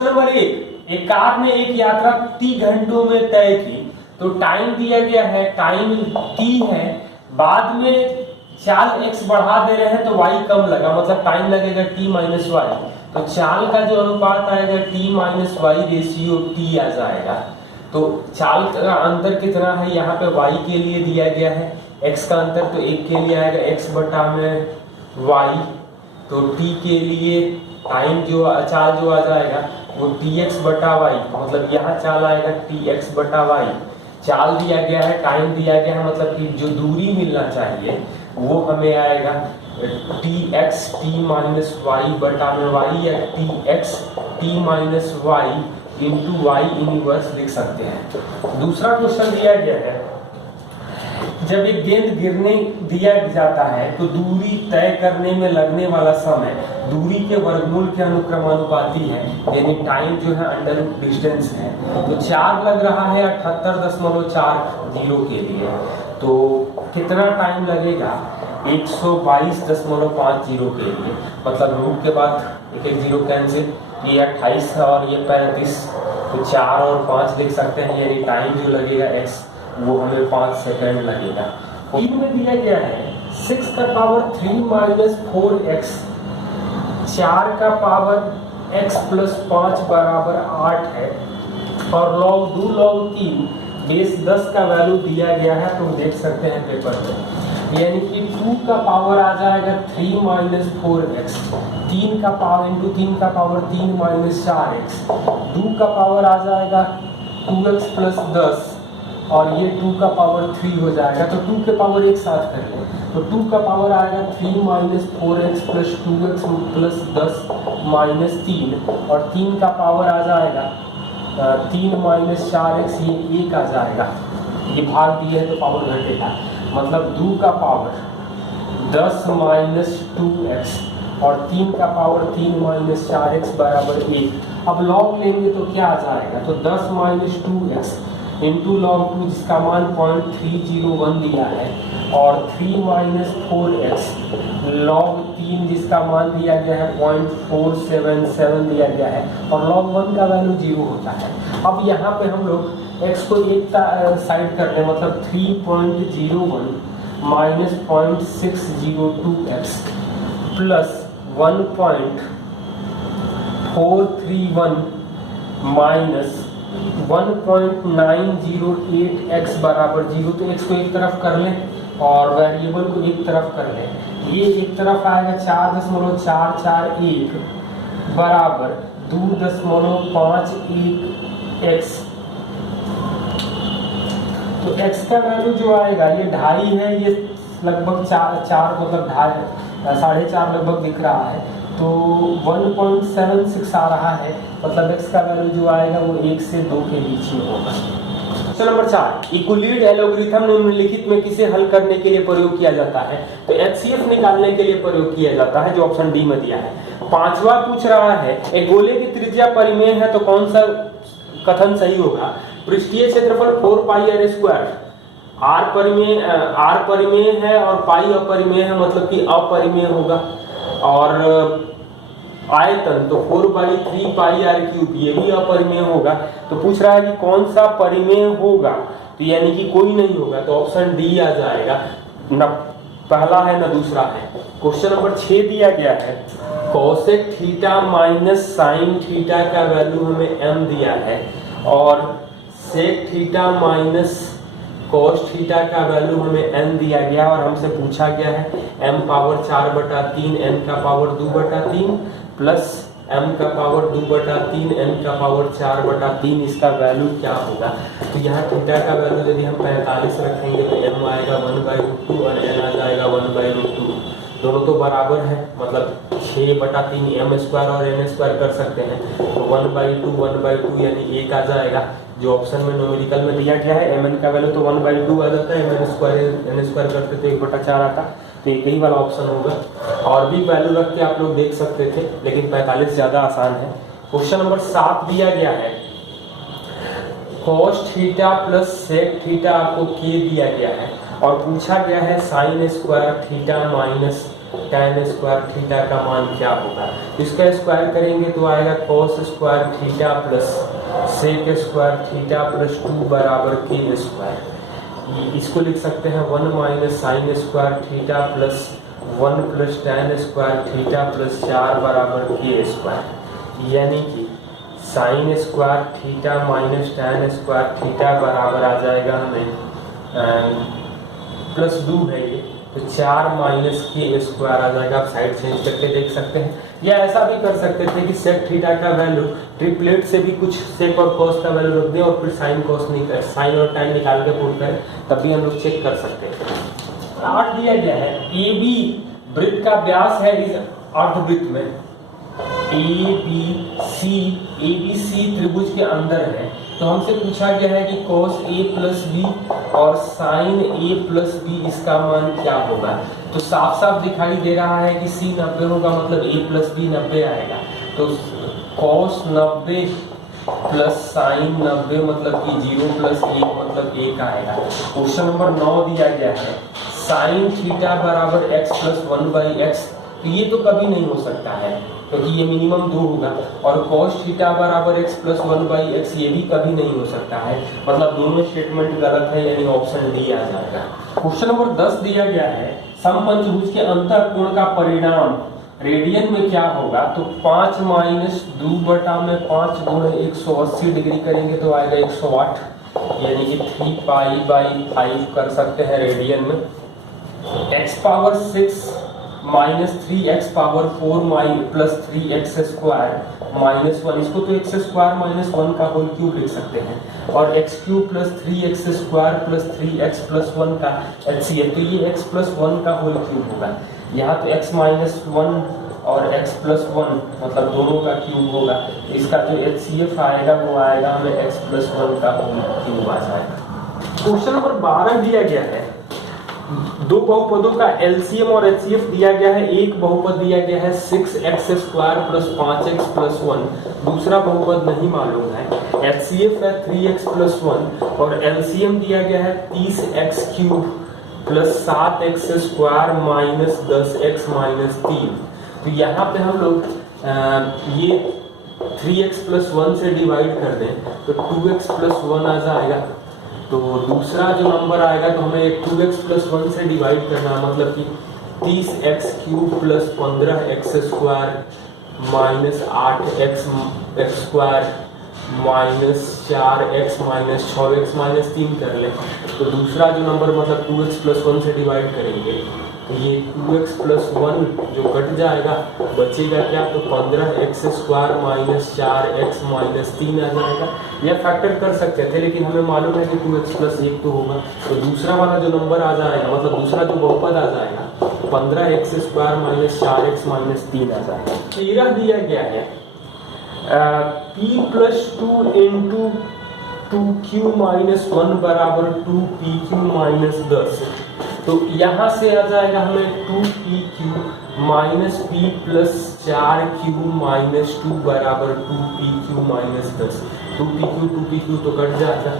Number एक car ने एक यात्रा 30 घंटों में तय की। तो टाइम दिया गया है, टाइम t है, बाद में चाल x बढ़ा दे रहे हैं तो y कम लगा, मतलब टाइम लगेगा t माइनस वाई। तो चाल का जो अनुपात आएगा t minus Y ratio t आ जाएगा। तो चाल का अंतर कितना है, यहाँ पे y के लिए दिया गया है, x का अंतर तो 1 के लिए आएगा x बटा में y। तो t के लिए टाइम जो चाल जो आ जाएगा वो tx बटा वाई, मतलब यहाँ चाल आएगा tx बटा वाई। चाल दिया गया है, टाइम दिया गया है, मतलब कि जो दूरी मिलना चाहिए वो हमें आएगा tx t माइनस वाई बटा में वाई, या tx t minus Y into Y inverse लिख सकते हैं। दूसरा क्वेश्चन दिया गया है, जब एक गेंद गिरने दिया जाता है तो दूरी तय करने में लगने वाला समय दूरी के वर्गमूल के अनुक्रमानुपाती है, यानी टाइम जो है अंडर डिस्टेंस है। तो 4 लग रहा है 78.40 के लिए, तो कितना टाइम लगेगा 122.50 के लिए, मतलब रूट के बाद एक एक जीरो कैंसिल, ये 28 है और ये 35, तो 4 और 5 लिख सकते हैं, यानी टाइम जो लगेगा x वो हमें 5 सेकंड लगेगा। तीन में दिया गया है 6 का पावर 3 माइनस 4x, 4 का पावर x प्लस 5 बराबर 8 है, और लॉग 2 लॉग 3 बेस 10 का वैल्यू दिया गया है, तो देख सकते हैं पेपर में, यानी कि 2 का पावर आ जाएगा 3 माइनस 4x, 3 का पावर इंटू 3 का पावर 3 माइनस 4x, 2 का पावर आ जाएगा 2x प्लस 10, और ये 2 का पावर 3 हो जाएगा। तो 2 के पावर एक साथ कर लें, तो 2 का पावर आएगा 3 minus 4x plus 2x plus 10 minus 3, और 3 का पावर आ जाएगा 3 माइनस 4x, ये 1 आ जाएगा, ये भाग दिए है तो पावर घटेगा, मतलब 2 का पावर 10 माइनस 2x और 3 का पावर 3 माइनस 4x बराबर 1। अब लॉग लेंगे तो क्या आ जाएगा, तो 10 माइनस 2x इंटू लॉग 2 जिसका मान 0.301 दिया है, और 3 माइनस 4x लॉग 3 जिसका मान दिया गया है 0.477 दिया गया है, और लॉग 1 का वैल्यू 0 होता है। अब यहाँ पे हम लोग x को एक साइड कर लें, मतलब 3.01 minus 0.602x plus 1.431 minus 1.908x बराबर 0। तो x को एक तरफ कर लें और वेरिएबल को एक तरफ कर लें, ये एक तरफ आएगा 4.441 बराबर 2.51x। तो x का वैल्यू जो आएगा ये 2.5 है, ये लगभग 4 मतलब 4.5 लगभग दिख रहा है, तो 1.76 आ रहा है, मतलब x का वैल्यू जो आएगा वो 1 से 2 के बीच में होगा। क्वेश्चन नंबर 4, इक्वलिड एलोगरिथम निम्नलिखित में किसे हल करने के लिए प्रयोग किया जाता है, तो HCF निकालने के लिए प्रयोग किया जाता है, जो ऑप्शन डी में दिया है। पांचवा पूछ रहा है, एक गोले की त्रिज्या परिमेय है तो कौन सा कथन सही होगा, पृष्ठीय क्षेत्रफल 4 पाई r स्क्वायर, r परिमेय है और पाई अपरिमेय है, मतलब कि अपरिमेय होगा, और आयतन तो 4/3 पाई r क्यूब ये भी अपरिमेय होगा। तो पूछ रहा है कि कौन सा परिमेय होगा, तो यानी कि कोई नहीं होगा, तो ऑप्शन डी आ जाएगा, न पहला है न दूसरा है। क्वेश्चन नंबर 6 दिया गया है, cosec theta minus sine theta का वैल्यू हमें m दिया है, और sec theta minus cos theta का वैल्यू हमें n दिया गया, और हमसे पूछा गया है m पावर 4/3 n का पावर 2/3 प्लस m का पावर 2/3 n का पावर 4/3, इसका वैल्यू क्या होगा। तो यहाँ थीटा का वैल्यू यदि हम 45 रखेंगे तो m आएगा 1/√2 और n आ जाएगा 1/√2, दोनों तो बराबर है, मतलब 6/3 m स्क्वायर और n स्क्वायर कर सकते हैं, तो 1/2 यानी 1 आ जाएगा, जो ऑप्शन में न्यूमेरिकल में दिया गया है। mn का वैल्यू तो 1/2 आ जाता है, mn स्क्वायर करते तो 1/4 आता, तो एक ही वाला ऑप्शन होगा। और भी वैल्यू रख के आप लोग देख सकते थे, लेकिन 45 ज्यादा आसान है। क्वेश्चन नंबर 7 दिया गया है, cos theta plus sec theta आपको k दिया गया है, और पूछा गया है sine square theta minus tan square theta का मान क्या होगा। इसका स्क्वायर करेंगे तो आएगा cos square theta plus sec square theta plus 2 बराबर k स्क्वायर। इसको लिख सकते हैं 1 minus sine square theta plus 1 plus tan square theta plus 4 बराबर k स्क्वायर। यानी कि sine square theta minus tan square theta बराबर आ जाएगा हमें प्लस 2 है ये, तो 4 माइनस के स्क्वायर आ जाएगा। आप साइड चेंज करके देख सकते हैं, या ऐसा भी कर सकते थे कि सेक थीटा का वैल्यू ट्रिपलेट से भी कुछ सेक और कॉस का वैल्यू रख दें और फिर साइन कॉस निकाल, साइन और टाइम निकाल के पुट करें, तब भी हम लोग चेक कर सकते हैं। 8 दिया गया है ए बी वृत्त का व्यास है इस अर्धवृत्त में ए बी सी त्रिभुज के अंदर है। तो हमसे पूछा गया है कि cos a प्लस बी और sin a प्लस बी इसका मान क्या होगा। तो साफ साफ दिखाई दे रहा है कि c 90 होगा, मतलब a प्लस बी 90 आएगा। तो cos 90 प्लस sin 90 मतलब कि 0 प्लस 1 मतलब 1 आएगा। क्वेश्चन नंबर 9 दिया गया है sin थीटा बराबर x प्लस 1/x। तो ये तो कभी नहीं हो सकता है क्योंकि ये मिनिमम 2 होगा, और cos थीटा बराबर x प्लस 1/x ये भी कभी नहीं हो सकता है, मतलब दोनों स्टेटमेंट गलत है, यानी ऑप्शन डी आ जाएगा। क्वेश्चन नंबर 10 दिया गया है समपंचभुज के अंतःकोण का परिणाम रेडियन में क्या होगा। तो 5 माइनस 2 बटा में 5 गुणे 180 डिग्री करेंगे तो आएगा 108, यानी कि 3 पाई/5 कर सकते हैं रेडियन में। x power 6 minus 3x power 4 plus 3x square minus 1, इसको तो x स्क्वायर माइनस 1 का होल क्यूब लिख सकते हैं, और x cube plus 3x square plus 3x plus 1 का HCF, तो ये x प्लस 1 का होल क्यूब होगा। यहाँ तो x माइनस 1 और x प्लस 1 मतलब दोनों का क्यूब होगा। इसका जो HCF आएगा वो आएगा हमें x प्लस 1 का होल क्यूब आ जाएगा। क्वेश्चन नंबर 12 दिया गया है दो बहुपदों का LCM और HCF दिया गया है। एक बहुपद दिया गया है 6x square plus 5x plus 1, दूसरा बहुपद नहीं मालूम है। HCF है 3x प्लस 1 और LCM दिया गया है 30x cube plus 7x square minus 10x minus 3। तो यहाँ पे हम लोग ये 3x प्लस 1 से डिवाइड कर दें तो 2x प्लस 1 आ जाएगा। तो दूसरा जो नंबर आएगा तो हमें 2x प्लस 1 से डिवाइड करना है, मतलब कि 30x cube plus 15x square minus 8x square minus 4x minus 6x minus 3 कर लें। तो दूसरा जो नंबर मतलब 2x प्लस 1 से डिवाइड करेंगे तो ये 2x प्लस 1 जो कट जाएगा बचेगा क्या, तो 15x square minus 4x minus 3 आ जाएगा। यह फैक्टर कर सकते थे लेकिन हमें मालूम है कि 2x प्लस 1 तो होगा, तो दूसरा वाला जो नंबर आ जाएगा मतलब दूसरा जो बहुपद आ जाएगा 15x square minus 4x minus 3 आ जाएगा। 13 दिया गया है p plus 2 into 2q minus 1 बराबर 2pq माइनस 10। तो यहाँ से आ जाएगा हमें 2pq minus p plus 4q minus 2 बराबर 2pq माइनस 10। 2pq तो कट जाएगा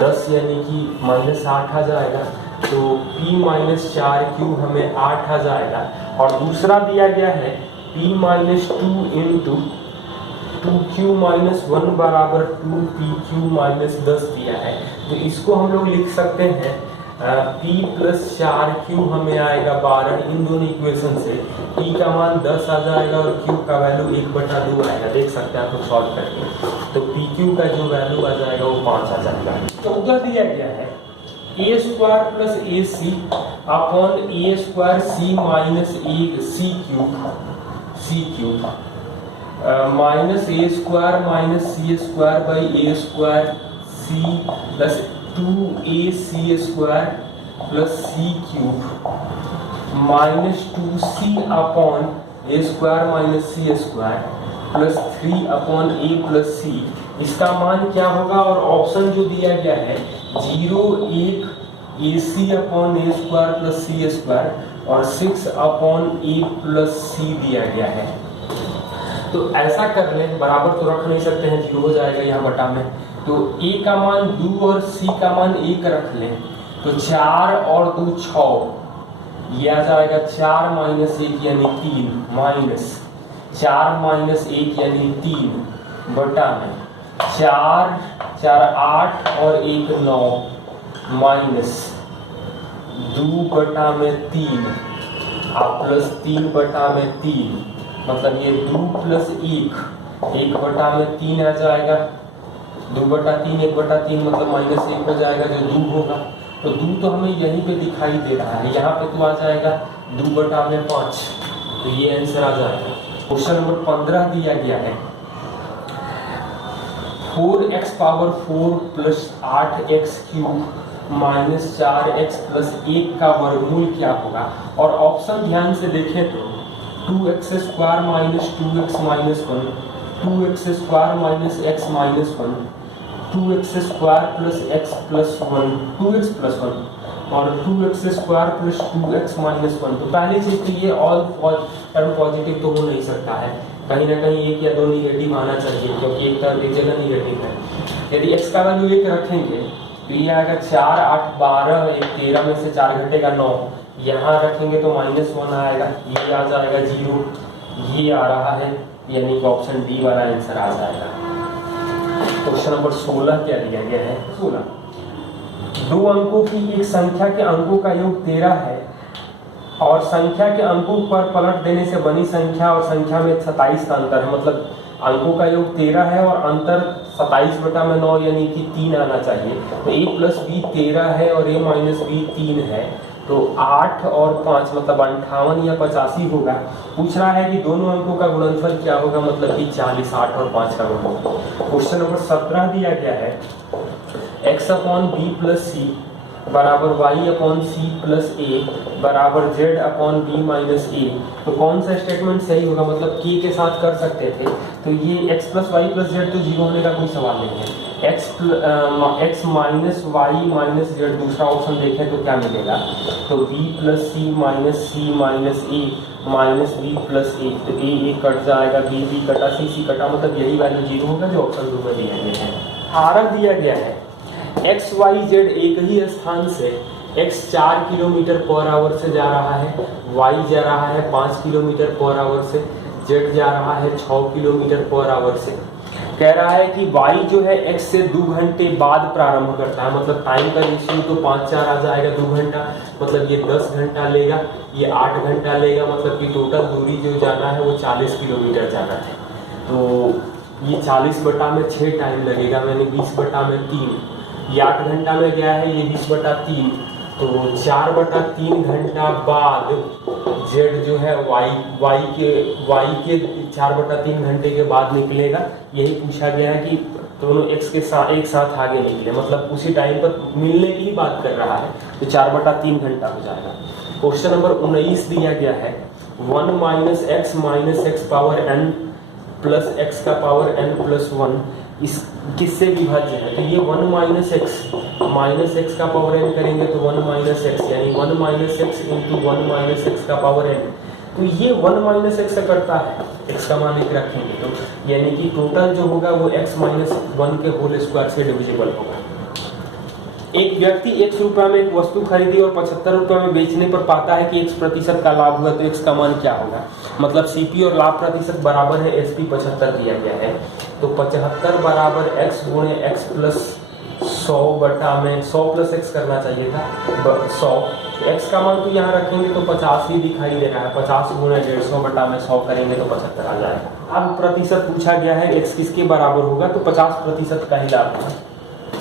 10 यानी कि माइनस 8 आ जाएगा। तो p माइनस 4q हमें 8 आ जाएगा। और दूसरा दिया गया है p minus 2 into 2q minus 1 बराबर 2pq माइनस 10 दिया है। तो इसको हम लोग लिख सकते हैं p प्लस 4q हमें आएगा 12। इन दोनों इक्वेशन से p का मान 10 आ जाएगा और q का वैल्यू 1/2 आएगा, देख सकते हैं आपको सॉल्व करके। तो pq का जो वैल्यू आ जाएगा वो 5 आ जाएगा। 14 दिया गया है a square plus ac upon a square c minus c cube minus a square minus c square by a square c plus 2ac square plus c cube minus 2c upon a square minus c square plus 3 upon a plus c। इसका मान क्या होगा, और option जो दिया गया है 0 1 ac upon a square plus c square और 6 अपॉन a प्लस c दिया गया है। तो ऐसा कर लें, बराबर तो रख नहीं सकते हैं, 0 हो जाएगा यहाँ बटा में। तो a का मान 2 और c का मान 1 रख लें तो 4 और 2 6 ये आ जाएगा 4 माइनस 1 यानी 3 माइनस 4 माइनस 1 यानी 3 बटा में 4 4 8 और 1 9 माइनस 2 बटा में 3 आप प्लस 3 बटा में 3 मतलब ये 2 प्लस 1 बटा में 3 आ जाएगा 2 बटा 3 1 बटा 3 मतलब माइनस 1 हो जाएगा जो 2 होगा। तो 2 तो हमें यहीं पे दिखाई दे रहा है, यहाँ पे तो आ जाएगा 2 बटा में 5, तो ये आंसर आ जाएगा। क्वेश्चन नंबर 15 दिया गया है 4x power 4 plus 8x cube minus 4x plus 1 का वर्गमूल क्या होगा। और ऑप्शन ध्यान से देखें तो 2x square minus 2x minus 1, 2x square minus x minus 1, 2x square plus x plus 1, 2x plus 1 और 2x square plus 2x minus 1। तो पहली चीज तो ये ऑल टर्म पॉजिटिव तो हो नहीं सकता है, कहीं ना कहीं एक या दो निगेटिव आना चाहिए क्योंकि एक तरफ एक जगह निगेटिव है। यदि x का वैल्यू 1 रखेंगे तो ये आएगा 4 8 12 1 13 में से 4 घटेगा 9, यहाँ रखेंगे तो माइनस 1 आएगा, ये आ जाएगा 0, ये आ रहा है यानी कि ऑप्शन डी वाला आंसर आ जाएगा। क्वेश्चन नंबर 16 क्या दिया गया है 16 दो अंकों की एक संख्या के अंकों का योग 13 है और संख्या के अंकों पर पलट देने से बनी संख्या और संख्या में 27 का अंतर है। मतलब अंकों का योग 13 है और अंतर 27 बटा में 9 यानी कि 3 आना चाहिए। तो a प्लस बी 13 है और a माइनस बी 3 है, तो 8 और 5 मतलब 58 या 85 होगा। पूछ रहा है कि दोनों अंकों का गुणनफल क्या होगा, मतलब कि 40 8 और 5 का गुणनफल। क्वेश्चन नंबर 17 दिया गया है x अपॉन बी प्लस सी बराबर y अपॉन सी प्लस ए बराबर z अपॉन बी माइनस ए। तो कौन सा स्टेटमेंट सही होगा, मतलब k के साथ कर सकते थे, तो ये x plus Y plus Z तो 0 होने का कोई सवाल नहीं है। x minus Y minus Z दूसरा ऑप्शन देखें तो क्या मिलेगा, तो b plus C minus A minus B plus A, तो ए कट जाएगा, बी कटा सी कटा, मतलब यही वैल्यू 0 होगा जो ऑप्शन 2 में दिया गया है। आरह दिया गया है एक्स वाई जेड एक ही स्थान से x 4 किलोमीटर पर आवर से जा रहा है, y जा रहा है 5 किलोमीटर पर आवर से, z जा रहा है 6 किलोमीटर पर आवर से। कह रहा है कि y जो है x से 2 घंटे बाद प्रारंभ करता है, मतलब टाइम का रेशियो तो 5 4 आ जाएगा 2 घंटा, मतलब ये 10 घंटा लेगा, ये 8 घंटा लेगा, मतलब कि टोटल दूरी जो जाना है वो 40 किलोमीटर जाना है। तो ये 40 बटा में 6 टाइम लगेगा, मैंने 20 बटा में 3, ये 8 घंटा में गया है, ये 20 बटा 3, तो 4 बटा 3 घंटा बाद z जो है y के 4 बटा 3 घंटे के बाद निकलेगा। यही पूछा गया है कि दोनों x के साथ एक साथ आगे निकले, मतलब उसी टाइम पर मिलने की ही बात कर रहा है, तो 4 बटा 3 घंटा हो जाएगा। क्वेश्चन नंबर 19 दिया गया है 1 minus x power n plus x का पावर n प्लस 1 इस किससे विभाज्य है, तो ये 1 माइनस x का पावर n करेंगे तो 1 माइनस x यानी 1 minus x into 1 minus x का पावर n, तो ये 1 माइनस x से करता है, x का मान एक रखेंगे तो यानी कि टोटल जो होगा वो x माइनस 1 के होल स्क्वायर से डिविजिबल होगा। एक व्यक्ति x रुपये में एक वस्तु खरीदी और 75 रुपये में बेचने पर पाता है कि x% का लाभ हुआ, तो x का मान क्या होगा, मतलब CP और लाभ प्रतिशत बराबर है SP 75 दिया गया है, तो 75 बराबर x गुणे x प्लस 100 बटा में 100 प्लस x करना चाहिए था 100, x का मान तो यहाँ रखेंगे तो 50 ही दिखाई दे रहा है, 50 गुणे 150 बटा में 100 करेंगे तो 75 आ जाएगा। अब प्रतिशत पूछा गया है x किसके बराबर होगा, तो 50% का ही लाभ है।